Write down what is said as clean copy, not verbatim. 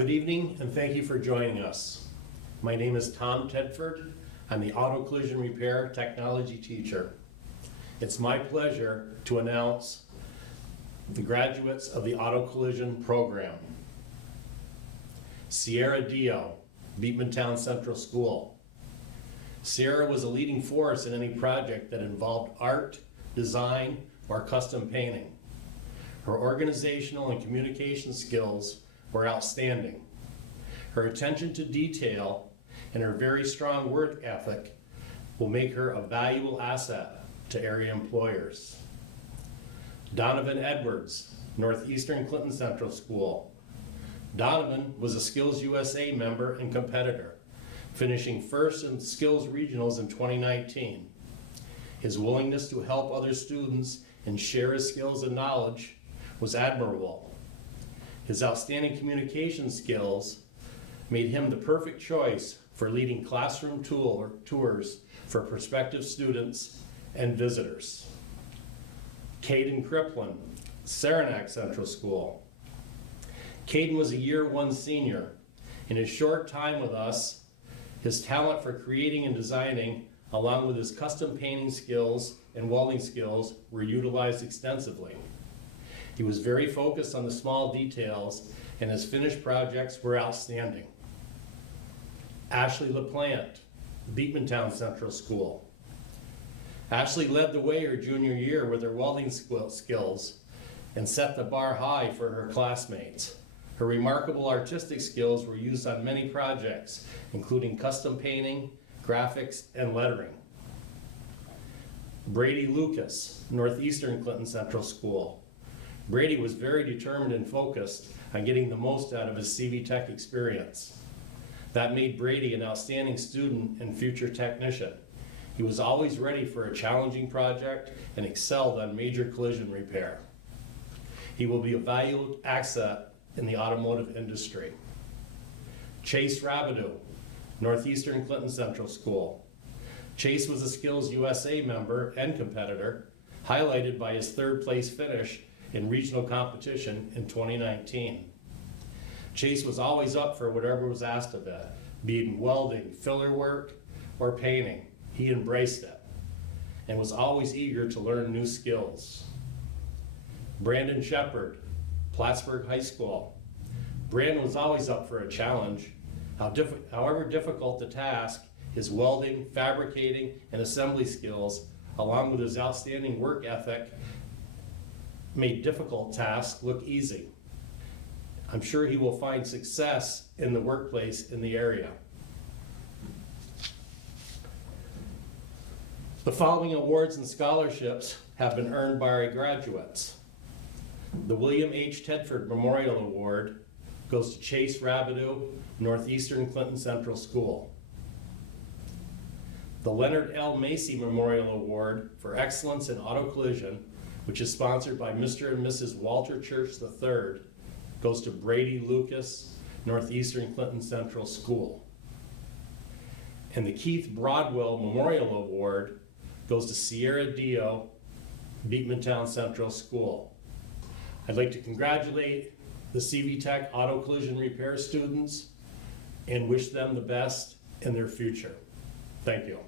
Good evening and thank you for joining us. My name is Tom Tedford. I'm the Auto Collision Repair Technology teacher. It's my pleasure to announce the graduates of the Auto Collision program. Sierra Dio, Beekmantown Central School. Sierra was a leading force in any project that involved art, design, or custom painting. Her organizational and communication skills were outstanding. Her attention to detail and her very strong work ethic will make her a valuable asset to area employers. Donovan Edwards, Northeastern Clinton Central School. Donovan was a Skills USA member and competitor, finishing first in Skills Regionals in 2019. His willingness to help other students and share his skills and knowledge was admirable. His outstanding communication skills made him the perfect choice for leading classroom tours for prospective students and visitors. Caden Kriplin, Saranac Central School. Caden was a year one senior. In his short time with us, his talent for creating and designing, along with his custom painting skills and welding skills, were utilized extensively. He was very focused on the small details, and his finished projects were outstanding. Ashley LaPlante, Beekmantown Central School. Ashley led the way her junior year with her welding skills and set the bar high for her classmates. Her remarkable artistic skills were used on many projects, including custom painting, graphics, and lettering. Brady Lucas, Northeastern Clinton Central School. Brady was very determined and focused on getting the most out of his CV Tech experience. That made Brady an outstanding student and future technician. He was always ready for a challenging project and excelled on major collision repair. He will be a valued asset in the automotive industry. Chase Rabideau, Northeastern Clinton Central School. Chase was a Skills USA member and competitor, highlighted by his third place finish in regional competition in 2019. Chase was always up for whatever was asked of it, be it welding, filler work, or painting. He embraced it and was always eager to learn new skills. Brandon Shepard, Plattsburgh High School. Brandon was always up for a challenge. However difficult the task, his welding, fabricating, and assembly skills, along with his outstanding work ethic, made difficult tasks look easy. I'm sure he will find success in the workplace in the area. The following awards and scholarships have been earned by our graduates. The William H. Tedford Memorial Award goes to Chase Rabideau, Northeastern Clinton Central School. The Leonard L. Macy Memorial Award for Excellence in Auto Collision, which is sponsored by Mr. and Mrs. Walter Church III, goes to Brady Lucas, Northeastern Clinton Central School. And the Keith Broadwell Memorial Award goes to Sierra Dio, Beekmantown Central School. I'd like to congratulate the CV Tech Auto Collision Repair students and wish them the best in their future. Thank you.